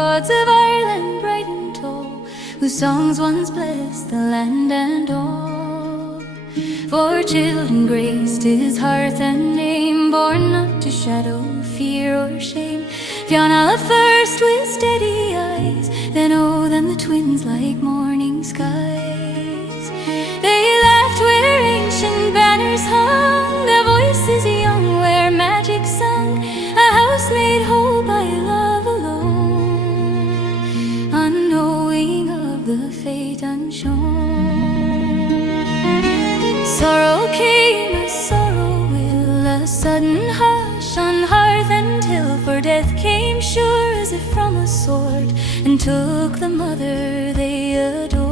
gods of Ireland bright and tall, whose songs once blessed the land and all. For children graced his hearth and name, born not to shadow, fear or shame. Fionnala first with steady eyes, then oh, then the twins like morning skies. They laughed where ancient banners hung, their voices young where magic sung, a house made whole by love alone, unknowing of the fate unshown. Sorrow came as sorrow will, a sudden hush on hearth and hill, for death came sure as if from a sword, and took the mother they adored.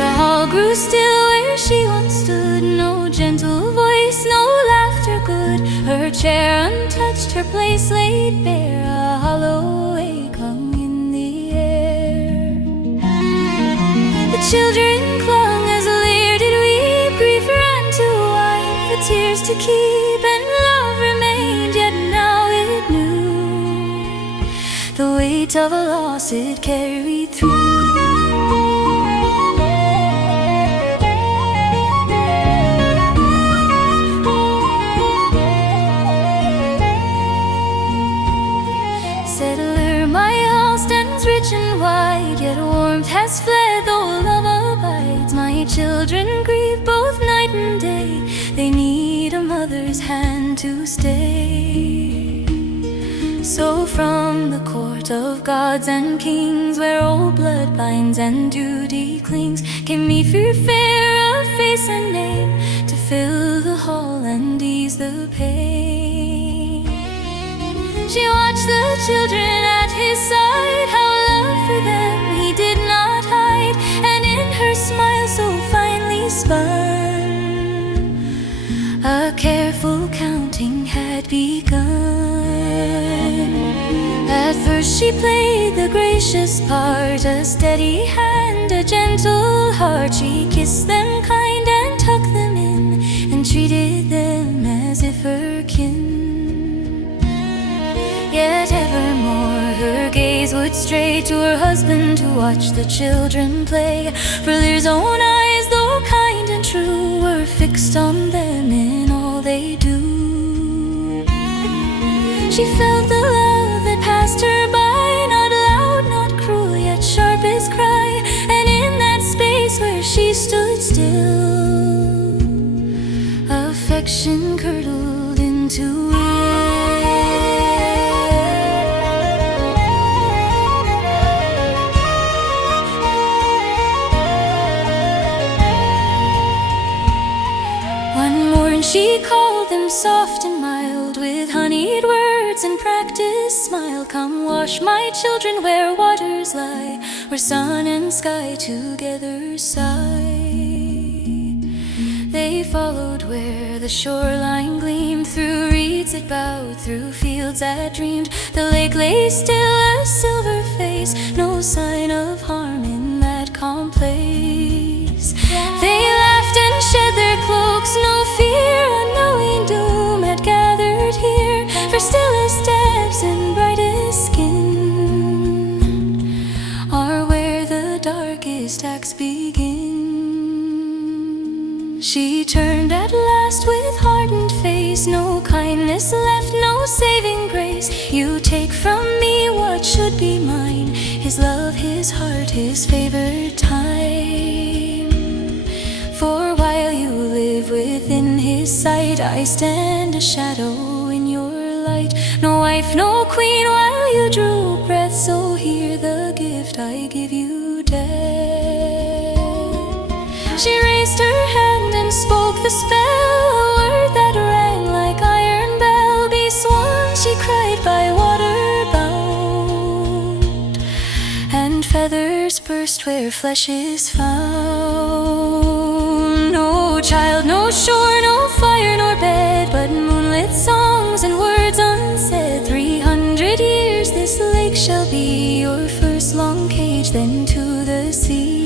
The hall grew still where she once stood, no gentle voice, no laughter good. Her chair untouched, her place laid bare, a hollow ache hung in the air. The children clung as Lir did weep, grief ran to wipe, the tears to keep, and love remained, yet now it knew the weight of a loss it carried through. Rich and wide, yet warmth has fled, though love abides. My children grieve both night and day, they need a mother's hand to stay. So from the court of gods and kings, where old blood binds and duty clings, came me for fair of face and name, to fill the hall and ease the pain. She watched the children at his side, how love for them he did not hide, and in her smile so finely spun, a careful counting had begun. At first she played the gracious part, a steady hand, a gentle heart. She kissed them kind and tucked them in, and treated them as if her kin. Yet evermore her gaze would stray to her husband to watch the children play, for Lir's own eyes, though kind and true, were fixed on them in all they do. She felt the love that passed her by, not loud, not cruel, yet sharp as cry, and in that space where she stood still, affection curdled into will. She called them soft and mild, with honeyed words and practiced smile. Come wash my children where waters lie, where sun and sky together sigh. They followed where the shoreline gleamed, through reeds that bowed, through fields that dreamed. The lake lay still, a silver face, no sign of harm in that calm place. They laughed and shed their cloaks, no fear, unknowing doom had gathered here, for stillest depths and brightest skin are where the darkest acts begin. She turned at last with hardened face, no kindness left, no saving grace. You take from me what should be mine, his love, his heart, his favored time. For while you live within his sight, I stand a shadow in your light. No wife, no queen, while you drew breath, so hear the gift I give you, death. She raised her hand and spoke the spell, a word that rang like iron bell. Be sworn, she cried, by water bound, and feathers burst where flesh is found. No child, no shore, no fire nor bed, but moonlit songs and words unsaid. 300 years this lake shall be your first long cage, then to the sea.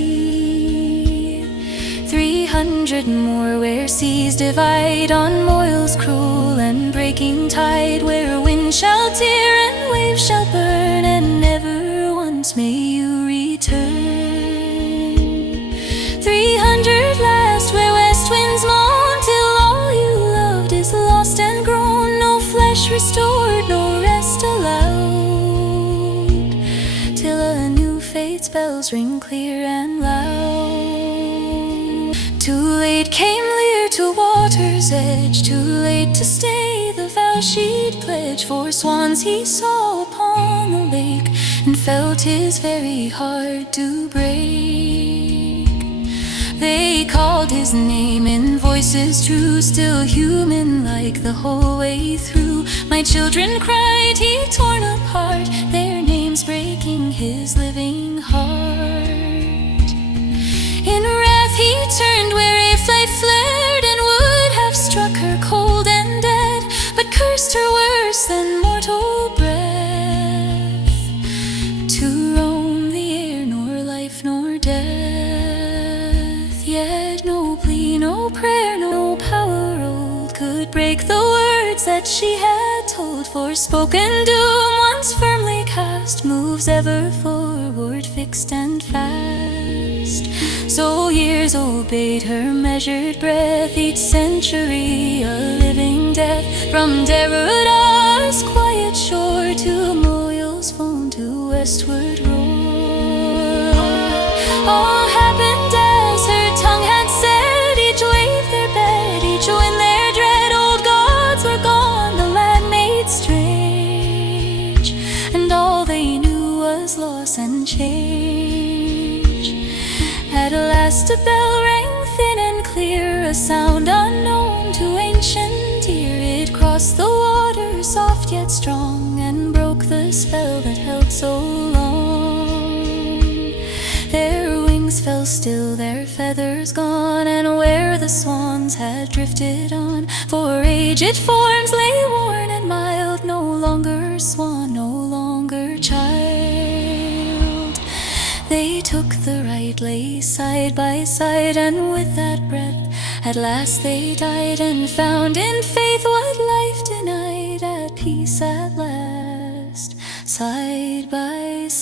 300 more where seas divide, on moils cruel and breaking tide, where wind shall tear and waves shall short, no rest allowed, till a new fate's bells ring clear and loud. Too late came Lir to water's edge, too late to stay the vow she'd pledged. For swans he saw upon the lake, and felt his very heart to break. They called his name in voices true, still human like the whole way through. My children cried, he torn apart, their names breaking his living heart. In wrath he turned where a flame flared, and would have struck her cold and dead, but cursed her worse than mortal breath, to roam the air, nor life nor death. Yet no plea, no prayer, no power old could break the words that she had told. For spoken doom, once firmly cast, moves ever forward, fixed and fast. So years obeyed her measured breath, each century a living death. From Deruda's quiet shore to Moyle's foam to westward roar, all happened as her tongue had said. Each waved their bed, each in their dread. Old gods were gone, the land made strange, and all they knew was loss and change. At last a bell rang thin and clear, a sound unknown to ancient ear. It crossed the water, soft yet strong, and broke the spell that held so long. Their wings fell still, their feathers gone, and where the swans had drifted on, for aged forms lay worn and mild, no longer swan, no longer child. They took the right, lay side by side, and with that breath at last they died, and found in faith what life denied, at peace at last, side by side.